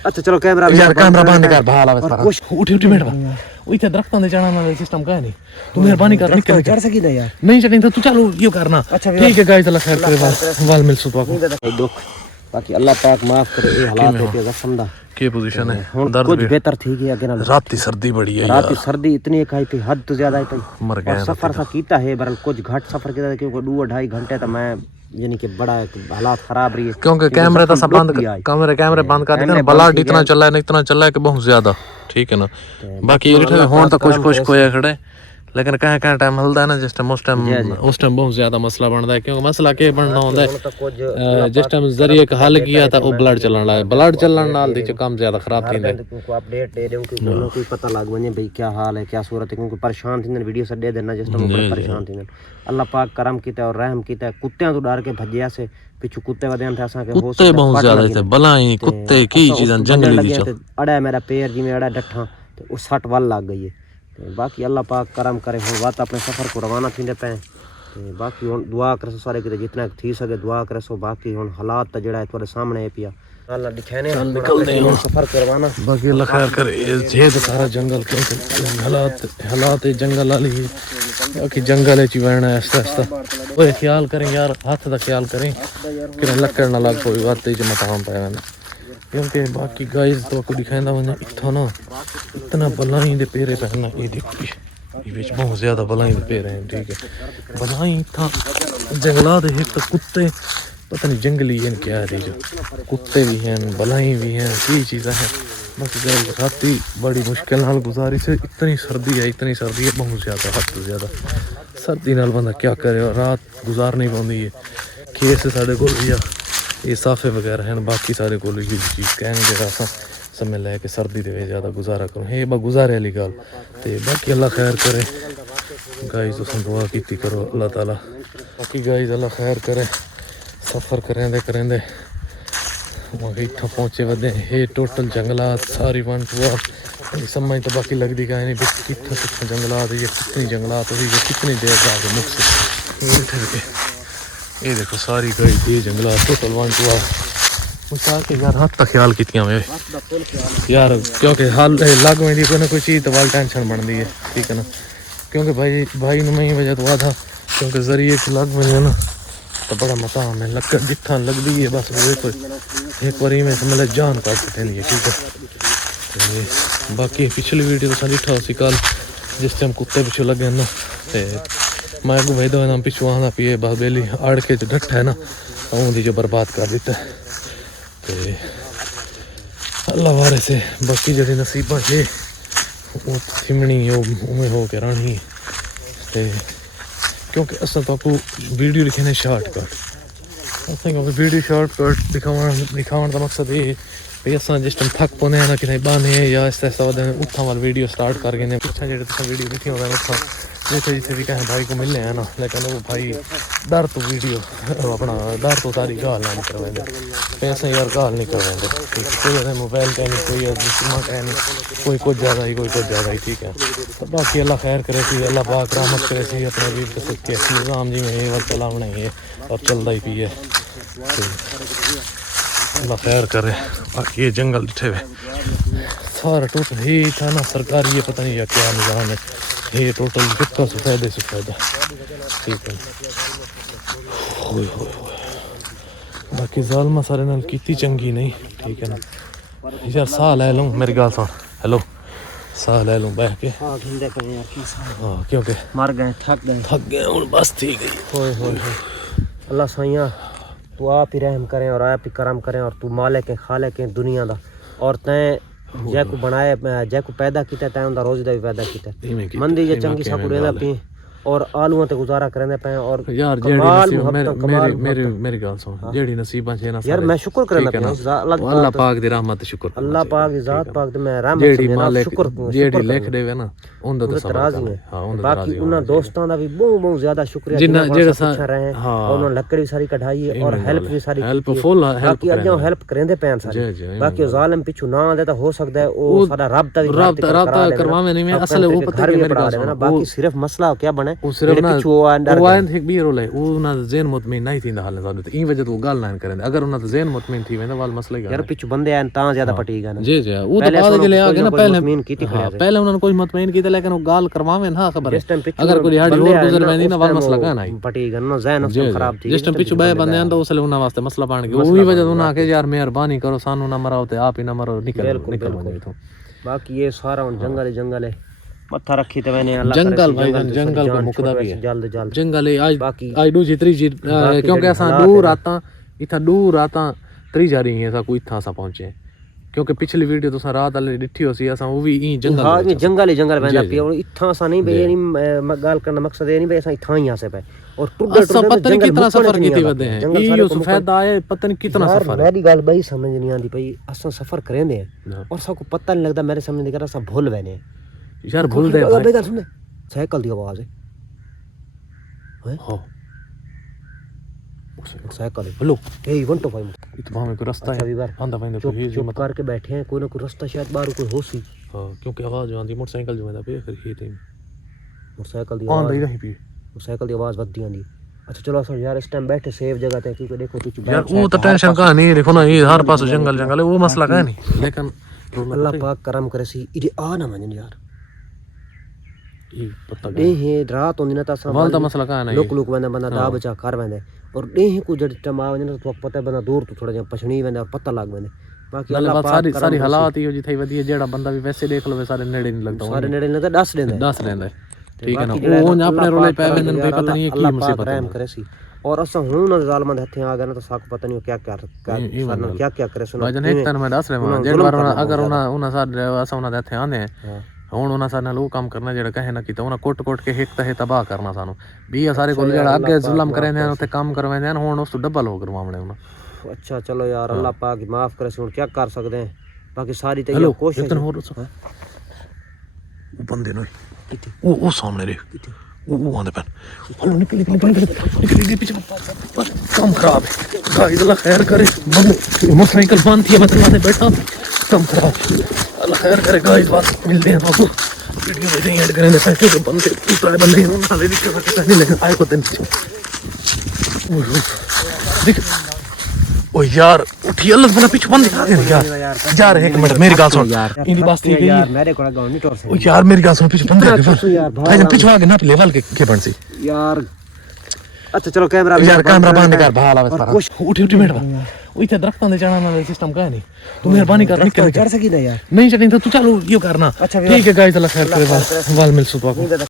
अच्छा चलो कैमरा यार कैमरा बंद कर भाल आवे सारा उठी उठी बैठ ओ इथे दरख्तां दे चढ़ाने वाला सिस्टम का है नहीं तू मेहरबानी कर निकल चढ़ सकी ना यार नहीं चढ़ी तो तू चलो यो करना ठीक है गाइस अल्लाह खैर करे वाल मिल सुत वाको दुख बाकी अल्लाह पाक माफ करे ए हालात है के समझा के पोजीशन है दर्द कुछ बेहतर थी कि अगे ना रात की सर्दी बड़ी है रात की सर्दी इतनी खाई थी हद तो ज्यादा है मर गए सफर सा कीता है बरल कुछ घाट सफर किया क्योंकि 2-2.5 घंटे तो मैं यानी कि बड़ा हालात खराब रही है क्योंकि कैमरे तो सब बंद कैमरे बंद कर देते ब्लड इतना चला है कि बहुत ज्यादा ठीक है ना बाकी होन तो कुछ कोई खड़े लेकिन कहीं टाइम हलदा है ना जिस टाइम उस टाइम बहुत ज्यादा मसला बनता है क्योंकि मसला के बनना होता है जिस टाइम जरिए का हल किया था वो ब्लड चलने नाल दी काम ज्यादा खराब थी को अपडेट दे दूं कि कोई पता लग वने भाई क्या हाल है क्या सूरत है क्योंकि परेशान थी वीडियो से दे देना जिस टाइम परेशान थी अल्लाह पाक करम कीता और रहम कीता कुत्तियां तो डर के भजया से पिछु कुत्ते वदन थे असा के कुत्ते बहुत ज्यादा थे बलाई कुत्ते की चीज़ां जंगली चीज़ अड़ा मेरा पैर जिवें अड़ा डठा तो उस सट वल लग गई है बाकी अल्लाह पाक करम करे हुण बात अपने सफर को रवाना थींदे पे ते बाकी हुण दुआ करो सारे कि जितना थी सके दुआ करो बाकी हुण हालात तो जेड़ा तुम्हारे सामने है पिया अल्लाह दिखाने निकलदे हुण सफर करवाना बाकी अल्लाह खैर करे ये तो सारा जंगल क्योंकि हालात जंगल वाली बाकी जंगल च वहना आस्ता आस्ता ओए ख्याल करें यार हाथ का ख्याल करें कि लकड़ ना लग कोई बात च मकाम पे क्योंकि बाकी गाइस तो आपको दिखांदा वने इतना ना इतना बलाई दे पेरे पहनना ये देखिए ये बीच बहुत ज्यादा बलाई दे पेरे हैं ठीक है बलाई था जंगलात है तो कुत्ते पता नहीं जंगली हैं क्या है जो कुत्ते भी हैं बलाई भी हैं कई चीज़ें हैं बाकी गाइस राती बड़ी मुश्किल नाल गुजारी से इतनी सर्दी है बहुत ज्यादा हद तो ज्यादा सर्दी नाल बंदा क्या करे और रात गुजारनी पौंदी है खेत से साढ़े को ये साफे वगैरह हैं बाकी सारे को ये चीज़ कहने जो समय लैके सर्दी दे ज़्यादा गुजारा करूँ ये गुजारे वाली गल तो बाकी अल्लाह खैर करे गाइस तुम दुआ की करो अल्लाह ताला बाकी गाइस अल्लाह खैर करे सफ़र करेंदे इतना पहुँचे वधे ये टोटल जंगलात सारी वन टू समझ तो बाकी लगती कहीं नहीं कितना जंगलात ये कितनी जंगलात हुई कितनी देर बाद मुख से ये देखो सारी गई ये जंगलात टोटल वन टू मुसार के यार हाथ तक ख्याल कीतियां में यार क्योंकि हाल लग में कोई ना कोई चीज़ तो वाल टेंशन बनती है ठीक है ना क्योंकि भाई ने मैं ही वजह तो आ था क्योंकि जरिए से लग में है ना तो बड़ा मकाम है लकड़ जितना लगती है बस वो एक बार में समझ जान काट के लिए ठीक है तो बाकी पिछली वीडियो तो दिखा उसी कल जिस टाइम कुत्ते पिछू लगे ना तो मैं को भाई दो नाम पिछू आना पिए बस बेली अड़ के जो डट है ना दी जो बर्बाद कर दिता तो अल्लाह वारे से बाकी जी नसीबा है वो सिमनी उमें हो के रहनी तो क्योंकि असा तो आपको वीडियो लिखे शॉर्टकट असें वीडियो शॉर्टकट दिखावन का मकसद ये भाई अस जिस टाइम थक पौने ना कि बहने या ऐसा उठा वाल वीडियो स्टार्ट कर गए पिछा जो वीडियो लिखी होता है जिथे जिथे भी कहें भाई को मिलने हैं ना लेकिन वो भाई डर तो वीडियो अपना डर तो सारी गाल नहीं करवाएंगे पैसे यार गाल नहीं करवाएंगे ठीक है कोई मोबाइल का नहीं कोई सिमा का नहीं कोई कुछ ज़्यादा ही कोई कुछ ज़्यादा ही ठीक है तो बाकी अल्लाह खैर करे थी अल्लाह पाक रहमत करे थी अपने वीर के सच्चे निज़ाम जी में ये वक्त चलावना ही है और चलता ही भी है अल्लाह खैर करे बाकी ये जंगल दिखे हुए सारा टोटल ही था ना सरकारी ये पता नहीं या क्या निज़ाम है ये टोटल कितना सफेद ठीक है बाकी जालमा सारे नाल कीती चंगी नहीं ठीक है ना यार साह ले लूँ मेरी गल सुन हेलो साह ले लूँ बह के हाँ क्योंकि मर गए थक गए हूँ बस थी गई होए अल्लाह साइया तू आप ही रहम करें और आप ही करम करें और तू मालिक है खालिक है दुनिया दा और तैं जै को बनाए जै को पैदा किया तैं उनका रोज़ भी पैदा किया मंदी जे चंगी साकू रहंदा पी और आलूआं ते गुजारा करने पे और यार मेरी गल सुन जेड़ी नसीबां छे ना यार मैं शुक्र करना पे अल्लाह पाक दी रहमत शुक्र अल्लाह पाक दी जात पाक दे मैं रहमत से शुक्र जेड़ी लिख देवे ना उनदा तो सब राजी है हां उनदा बाकी उना दोस्तां दा भी बहुत ज्यादा शुक्रिया जिन्ना जेड़ा अच्छा रहे उन्होंने लकड़ी सारी कढ़ाई है और हेल्प भी सारी हेल्प फुल हेल्प बाकी अजो हेल्प करेंदे पे सारे बाकी जालिम पिछु ना आंदे तो हो सकदा है ओ साडा रब्ता करवावे नहीं मैं असल वो पता है मेरी गल बाकी सिर्फ मसला क्या बने ने वो सिर्फ ना पिछू अंदर वो आयन एक भी रोल है वो ना ज़हन मुतमईन नहीं थींदा हाल सानू तो ई वजह तो गाल ना करें अगर उन्हें ज़हन मुतमईन थी वेंदा वाल मसला ही यार पिछू बंदे आन ता ज्यादा पटीगा ना जी जी वो तो बाद के लिए आ गए ना पहले हाँ, पहले उन्होंने कोई मुतमईन की लेकिन वो गाल करवावे ना खबर अगर कोई हाड़ी और गुजर वेंदी ना वाल मसला का नहीं पटीगा ना ज़हन उसका खराब थी जिस टाइम पिछू बे बंदे आन तो उसले उन्हें वास्ते मसला पाण के वो ही वजह उन्हें के यार मेहरबानी करो सानू ना मराओ ते आप ही ना मरो निकल वने तो बाकी ये सारा जंगल ही जंगल है मत्था रखी ते मैंने अल्लाह जंगल भाई जंगल को मुकदा भी है जल्द जल्द जंगल है आज बाकी आज दू जितरी जी क्योंकि असा दूर आता इथा दूर आता त्री जा रही है सा कोई था सा पहुंचे क्योंकि पिछली वीडियो तो रात वाले डिठी हो सी असा वो भी ई जंगल हां ये जंगल ही जंगल वेंदा पिया और इथा सा नहीं बे नहीं गाल करना मकसद ये नहीं बे असा इथा ही आ से पे और टुडे टुडे पता नहीं कितना सफर कीती वदे हैं ई सफेद आए पता नहीं कितना सफर मेरी गाल भाई समझ नहीं आंदी भाई असा सफर करेंदे हैं और सबको पता नहीं लगता मेरे समझ नहीं कर सब भूल वेने यार भूल दे भाई गाल सुन साइकिल दी आवाज है हां साइकिल हेलो ए 125 इतना में कोई रास्ता अच्छा है बार आंदा भाई ने चुप चुप करके बैठे हैं कोई ना कोई रास्ता शायद बाहर कोई हो सी हां क्योंकि आवाज आंदी मोटरसाइकिल जो है पे फिर ही थी मोटरसाइकिल दी आंदा आवाज ही रही भी मोटरसाइकिल दी आवाज बददी आंदी अच्छा चलो सर यार इस टाइम बैठे सेफ जगह पे क्योंकि देखो तू यार वो तो टेंशन का नहीं देखो ना ये हर पास जंगल जंगल है वो मसला का नहीं लेकिन अल्लाह पाक करम करे सी इदे आ ना मन यार ये पता डे है रात होंदी ना ता सब वाल दा मसला का नहीं लोक लोक वेंदा बंदा दा बचा कर वेंदे और डे है को जड़ टमा वने तो पता है बंदा दूर तो थोड़ा जा पछणी वेंदा और पता लग वेंदे बाकी अल्लाह पाक सारी सारी हालात ही हो जी थई वदी जेड़ा बंदा भी वैसे देख लो सारे नेड़े नहीं लगदा सारे नेड़े नहीं तो दस देंदा ठीक है ना वो अपने रोले पे वेंदन पे पता नहीं है की मुसीबत रहम करे सी और असा हूं ना जालमंद हथे आ गए ना तो साको पता नहीं क्या क्या क्या करे सुनो भाईजान एक तन मैं दस रहा जेड़ बार अगर उना सारे असा उना हथे आंदे ਹੁਣ ਉਹਨਾਂ ਸਾਡੇ ਨਾਲ ਉਹ ਕੰਮ ਕਰਨਾ ਜਿਹੜਾ ਕਹੇ ਨਾ ਕੀਤਾ ਉਹਨਾਂ ਕੁੱਟ ਕੇ ਹਿੱਕ ਤੇ ਤਬਾਹ ਕਰਨਾ ਸਾਨੂੰ ਵੀ ਆ ਸਾਰੇ ਕੋਲ ਜਿਹੜਾ ਅੱਗੇ ਜ਼ੁਲਮ ਕਰਾਂਦੇ ਹਨ ਉੱਥੇ ਕੰਮ ਕਰਵਾਉਂਦੇ ਹਨ ਹੁਣ ਉਸ ਤੋਂ ਡਬਲ ਹੋ ਕਰਵਾਉਣੇ ਉਹਨਾਂ अच्छा चलो यार अल्लाह पाक माफ करे सुन क्या कर सकते हैं बाकी सारी तो ये कोशिश है और वो बंदे ने वो सामने रे वो आंदे पेन हेलो निकल पीछे काम खराब है गाइस अल्लाह खैर करे मोटरसाइकिल बंद थी बता दे बैठा काम खराब अल्लाह खैर करे गाइस बात मिलते हैं बाबू वीडियो में ऐड करेंगे साइकिल के बंदे दूसरे बंदे उन्होंने दिखे पता नहीं लेकिन आए को दिन देख ओ यार उठी अल्लाह बना पीछे बंदे आ गए यार एक मिनट मेरी गाल सुन इनकी बात थी यार मेरे को गांव नहीं टोर से ओ यार मेरी गाल सुन पीछे बंदे आ गए भाई पीछे आ गए ना लेवल के बन सी यार अच्छा चलो कैमरा यार कैमरा बंद कर भाल आवे सारा उठी मिनट ओ इथे दरख्तां दे चढ़ाने वाला सिस्टम का है नहीं तू मेहरबानी कर निकल चढ़ सकी ना यार नहीं चढ़ी तो तू चलो यो करना अच्छा ठीक है गाइस अल्लाह खैर करे वाल मिल सो तो